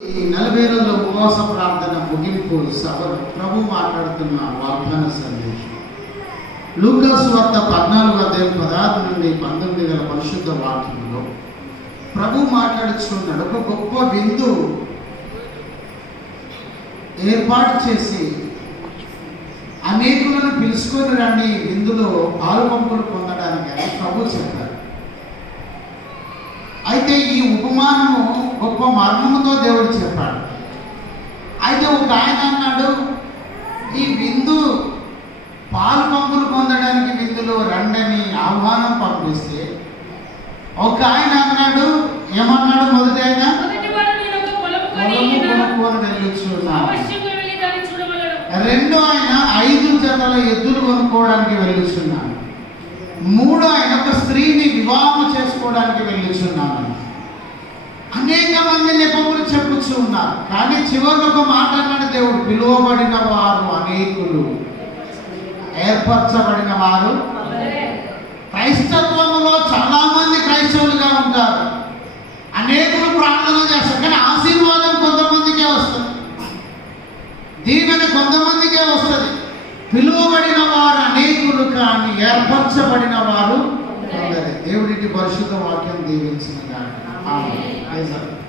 ఈ నలభై రోజుల ఉపవాస ప్రార్థన ముగింపు సభలో ప్రభు మాట్లాడుతున్న వాగ్దాన సందేశం. లూకాస్ వద్ద పద్నాలుగు అధ్యాయం పదహారు నుండి పంతొమ్మిది గల పరిశుద్ధ వాక్యంలో ప్రభు మాట్లాడుచున్నాడు ఒక గొప్ప విందు ఏర్పాటు చేసి అనేకులను పిలుచుకొని రండి విందులో పాలుపంపులు పొందడానికి ప్రభు చెప్పారు. అయితే ఈ మర్మముతో దేవుడు చెప్పాడు అయితే ఒక ఆయన అన్నాడు ఈ విందు పాలు పంపులు పొందడానికి విందులో రండని ఆహ్వానం పంపిస్తే ఒక ఆయన అన్నాడు ఏమన్నాడు మొదటి ఆయన. కొనుక్కొని వెళ్ళొచ్చున్నాను వెళ్ళి. రెండో ఆయన ఐదు జతల ఎద్దులు కొనుక్కోవడానికి వెళ్ళుచున్నాను మూడో ఆయన ఒక స్త్రీని వివాహం చేసుకోవడానికి అనేక అనేకములు చెప్పుచూ ఉన్నారు. కానీ చివరికి ఒక మాట అన్నాడు దేవుడు పిలువబడిన వారు అనేకులు. ఏర్పరచబడిన వారు? క్రైస్తత్వంలో చాలా మంది క్రైస్తవులుగా ఉంటారు. అనేకులు ప్రార్థన చేస్తారు కానీ ఆశీర్వాదం కొంతమందికే వస్తుంది. దీవెన కొంతమందికే వస్తుంది. పిలువబడిన వారు అనేకులు కానీ ఏర్పరచబడిన వారు దేవుడికి పరిశుద్ధ వాక్యం దీవించిన